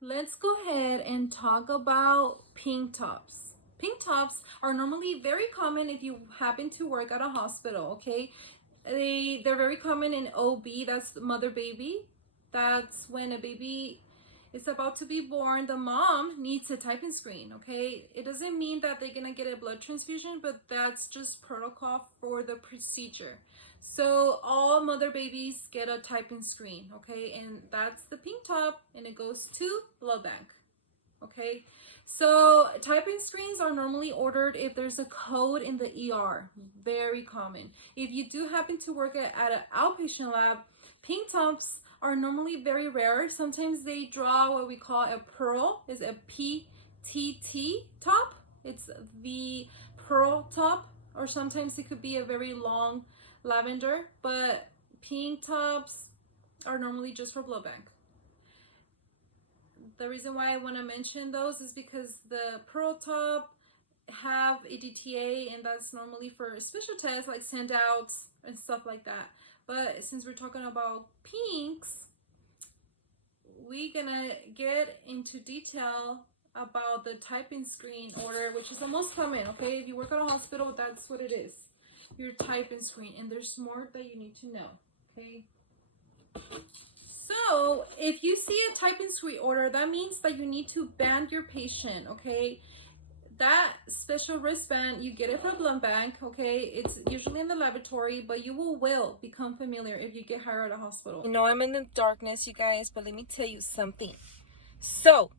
Let's go ahead and talk about pink tops. Pink tops are normally very common if you happen to work at a hospital, okay? They're very common in OB, that's the mother baby. That's when a baby is about to be born. The mom needs a typing screen, okay? It doesn't mean that they're gonna get a blood transfusion, but that's just protocol for the procedure. So all mother babies get a typing screen, okay? And that's the pink top, and it goes to blood bank. Okay, so typing screens are normally ordered if there's a code in the ER. Very common. If you do happen to work at an outpatient lab, pink tops are normally very rare. Sometimes they draw what we call a pearl, is a PTT top. It's the pearl top, or sometimes it could be a very long lavender, but pink tops are normally just for blood bank. The reason why I want to mention those is because the pearl top have a DTA, and that's normally for special tests like send outs and stuff like that. But since we're talking about pinks, we're gonna get into detail about the typing screen order, which is the most common. Okay, if you work at a hospital, that's what it is, your typing screen, and there's more that you need to know. Okay, so if you see a typing screen order, that means that you need to band your patient. Okay, that special wristband, you get it from blood bank. Okay, it's usually in the laboratory, but you will become familiar if you get hired at a hospital. You know I'm in the darkness, you guys, but let me tell you something. So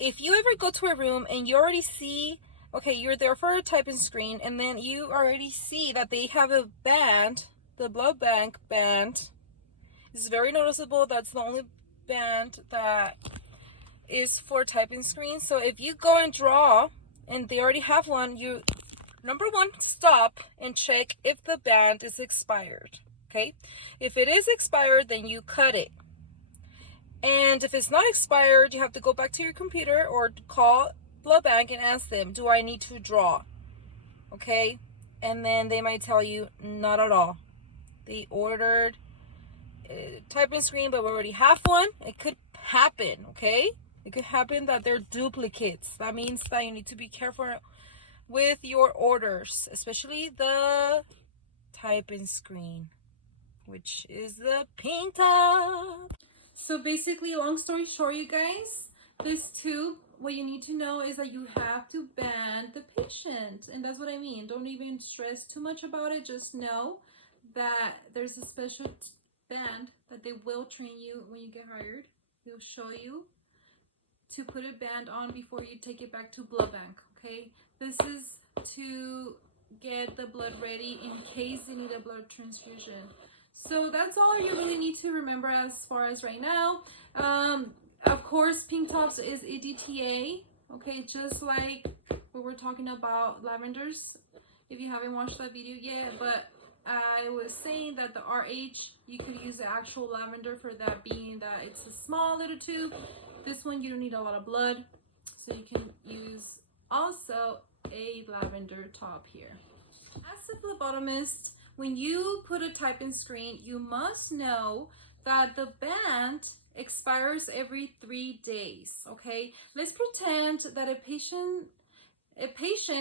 if you ever go to a room and you already see, okay, you're there for a typing screen, and then you already see that they have a band, the blood bank band is very noticeable. That's the only band that is for typing screens. So if you go and draw and they already have one, you, number one, stop and check if the band is expired. Okay, if it is expired, then you cut it. And if it's not expired, you have to go back to your computer or call blood bank and ask them, do I need to draw? Okay, and then they might tell you not at all. They ordered a typing screen, but we already have one. It could happen. Okay, it could happen that they're duplicates. That means that you need to be careful with your orders, especially the typing screen, which is the pink top. So basically, long story short, you guys, this tube, what you need to know is that you have to band the patient. And that's what I mean. Don't even stress too much about it. Just know that there's a special band that they will train you when you get hired. They'll show you to put a band on before you take it back to blood bank. Okay, this is to get the blood ready in case they need a blood transfusion. So that's all you really need to remember as far as right now. Of course, pink tops is a DTA. Okay, just like we were talking about lavenders. If you haven't watched that video yet, but I was saying that the RH, you could use the actual lavender for that, being that it's a small little tube. This one, you don't need a lot of blood, so you can use also a lavender top here. As a phlebotomist, when you put a typing screen, you must know that the band expires every 3 days. Okay, let's pretend that a patient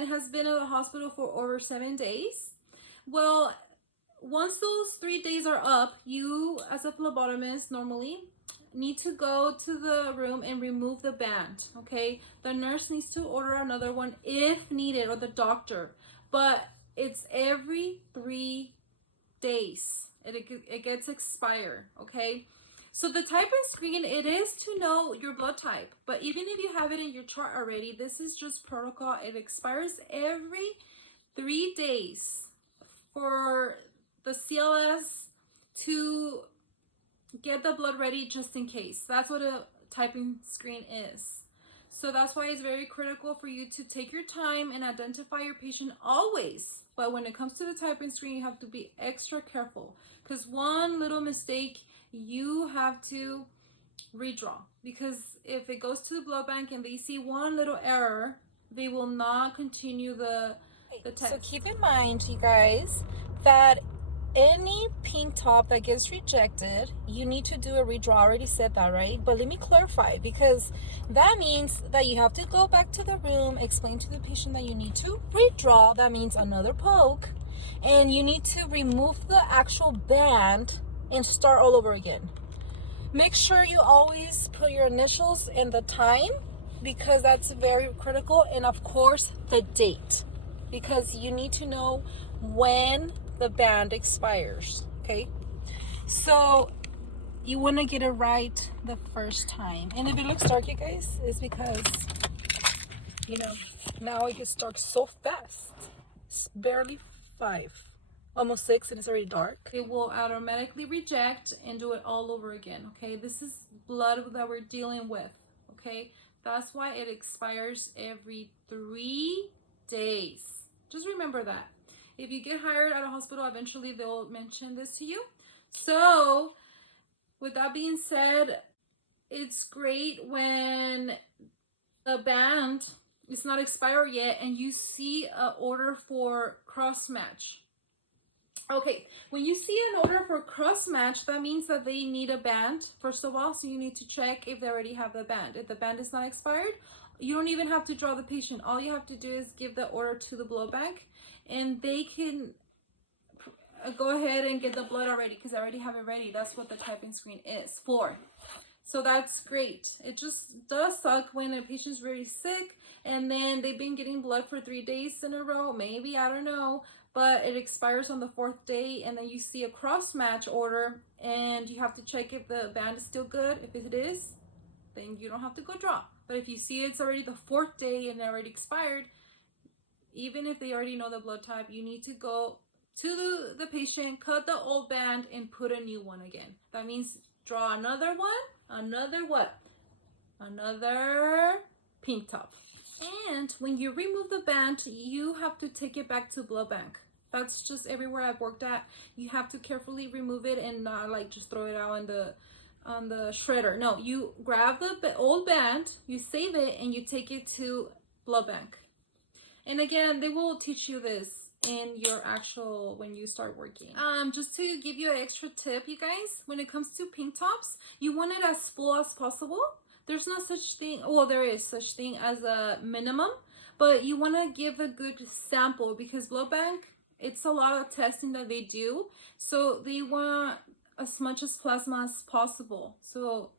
has been at the hospital for over 7 days. Well, once those 3 days are up, you as a phlebotomist normally need to go to the room and remove the band. Okay, the nurse needs to order another one if needed, or the doctor, but it's every 3 days. It gets expired. Okay, so the typing screen, it is to know your blood type, but even if you have it in your chart already, this is just protocol. It expires every 3 days for the CLS to get the blood ready just in case. That's what a typing screen is. So that's why it's very critical for you to take your time and identify your patient always. But when it comes to the typing screen, you have to be extra careful, because one little mistake, you have to redraw. Because if it goes to the blood bank and they see one little error, they will not continue the test. So keep in mind, you guys, that any pink top that gets rejected, you need to do a redraw. I already said that, right? But let me clarify, because that means that you have to go back to the room, explain to the patient that you need to redraw. That means another poke, and you need to remove the actual band and start all over again. Make sure you always put your initials and the time, because that's very critical, and of course the date, because you need to know when the band expires. Okay, so you want to get it right the first time. And if it looks dark, you guys, it's because, you know, now it gets dark so fast. It's barely 5, almost 6, and it's already dark. It will automatically reject and do it all over again. Okay, this is blood that we're dealing with. Okay, that's why it expires every 3 days. Just remember that. If you get hired at a hospital, eventually they'll mention this to you. So with that being said, it's great when the band is not expired yet and you see an order for crossmatch. Okay, when you see an order for crossmatch, that means that they need a band, first of all, so you need to check if they already have the band. If the band is not expired, you don't even have to draw the patient. All you have to do is give the order to the blood bank, and they can go ahead and get the blood already, because I already have it ready. That's what the typing screen is for. So that's great. It just does suck when a patient's really sick and then they've been getting blood for 3 days in a row, maybe, I don't know, but it expires on the 4th day, and then you see a cross-match order and you have to check if the band is still good. If it is, then you don't have to go draw. But if you see it's already the 4th day and it already expired, even if they already know the blood type, you need to go to the patient, cut the old band, and put a new one again. That means draw another one, another what? Another pink top. And when you remove the band, you have to take it back to blood bank. That's just everywhere I've worked at. You have to carefully remove it and not like just throw it out on the shredder. No, you grab the old band, you save it, and you take it to blood bank. And again, they will teach you this in your actual, when you start working. Just to give you an extra tip, you guys, when it comes to pink tops, you want it as full as possible. There's no such thing, well, there is such thing as a minimum, but you want to give a good sample, because blood bank, it's a lot of testing that they do, so they want as much as plasma as possible. So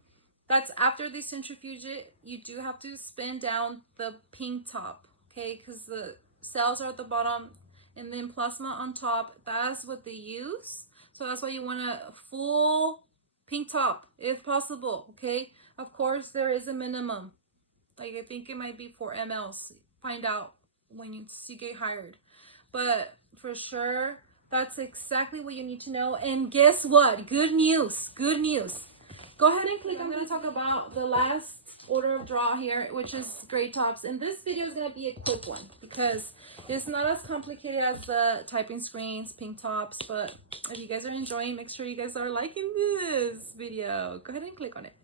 that's after they centrifuge it, you do have to spin down the pink top, okay, because the cells are at the bottom and then plasma on top. That's what they use. So that's why you want a full pink top if possible, okay? Of course, there is a minimum. Like, I think it might be 4 mLs. Find out when you get hired. But for sure, that's exactly what you need to know. And guess what? Good news. Good news. Go ahead and click. I'm going to talk about the last order of draw here, which is gray tops. And this video is going to be a quick one because it's not as complicated as the typing screens, pink tops. But if you guys are enjoying, make sure you guys are liking this video. Go ahead and click on it.